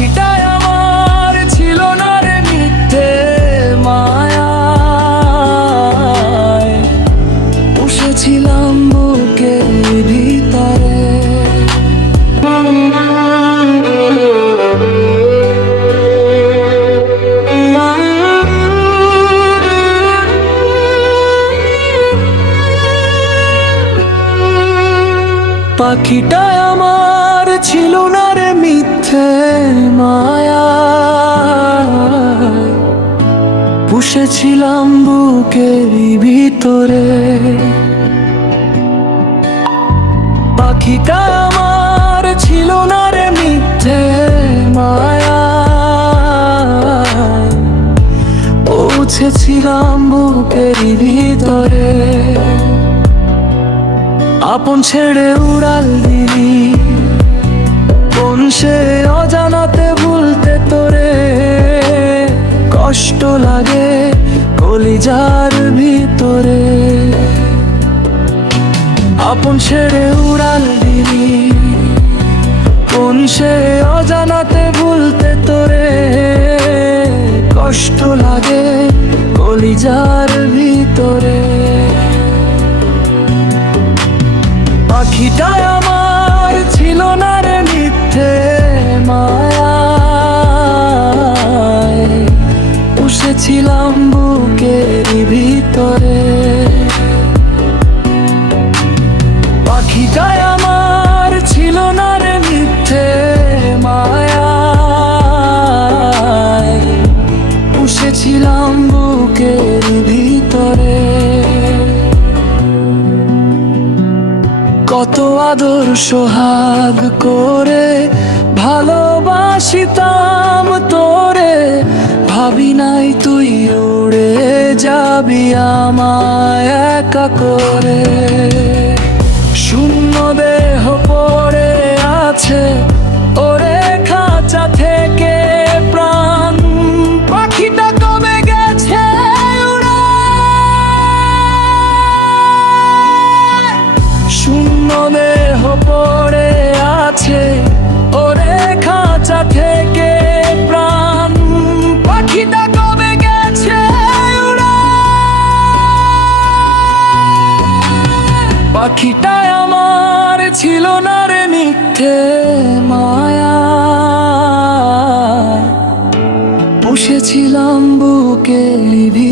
পাখিটাই আমার ছিল না রে মিথ্যে মায়ায়, বসেছিলাম বুকের ভিতরে। পাখিটাই আমার ছিল না রে মিথ্যে মায়ায়, পুষেছিলাম বুকের ভিতরে। পাখিটাই আমার ছিল না রে মিথ্যে মায়ায়, পৌঁছেছিলাম বুকের ভিতরে। আপন ছেড়ে উড়াল দিলি কোন সে অজানাতে ভুলতে তোরে, কষ্ট লাগে কলিজার ভিতরে। আপন ছেড়ে উড়াল দিলি কোন সে অজানাতে ভুলতে তোরে, কষ্ট লাগে কলিজার ভিতরে। পাখিটাই আমার ছিল না রে মিথ্যে মায়ায়, পুষেছিলাম বুকের ভিতরে। পাখিটাই আমার ছিল না রে মিথ্যে মায়ায়, পুষেছিলাম বুকের ভিতরে। কত আদর সোহাগ করে ভালোবাসিতাম তোরে, ভাবি নাই তুই উড়ে যাবি আমায় একা করে। শূন্য দেহ পড়ে আছে ওরে খাঁচা থেকে প্রাণ, পাখিটা কবে গেছে উড়ে। শূন্য দেহ পড়ে আছে ওরে খাঁচা থেকে প্রাণ, পাখিটা কবে গেছে উড়ে। পাখিটাই আমার ছিল না রে মিথ্যে মায়ায়, পুষেছিলাম বুকের ভিতরে।